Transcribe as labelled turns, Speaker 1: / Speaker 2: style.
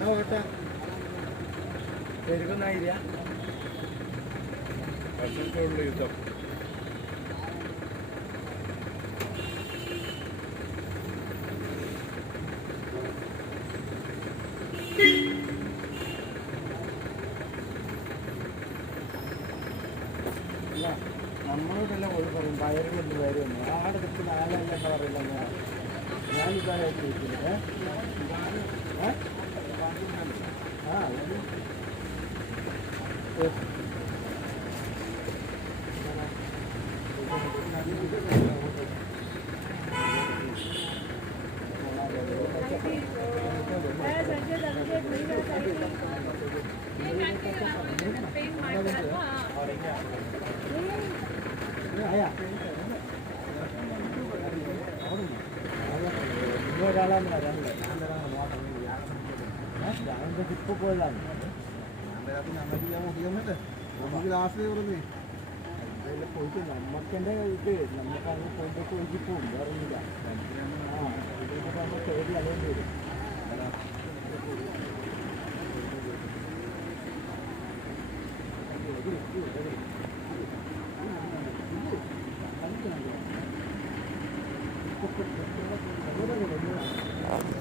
Speaker 1: നോക്കട്ടെ പെരുകുന്നായില്ല
Speaker 2: വർഷത്തോടുള്ള യുദ്ധം
Speaker 1: Yeah. നമ്മളോടെല്ലാം ഒരു പറയും വയറുകൊണ്ട് വരും ആടെ നിൽക്കുന്ന ആളല്ല പറയില്ല ഞാൻ. ഞാനിതാണ് ചോദിക്കുന്നത് ഏ? ഏ? ആ ഇത് ഏ. ആയാ ഒരാളാണ് വരാനുള്ളത് ഞാനെന്താ ഇപ്പൊ പോയതാണ് അതിൽ പോയിട്ട് നമുക്കെന്റെ ഇത് നമുക്ക് അങ്ങ് പോയിട്ട് ഒഴുകി പോകും വേറെ ഒന്നുമില്ല ആ നമ്മൾ അലയേണ്ടി വരും Thank you.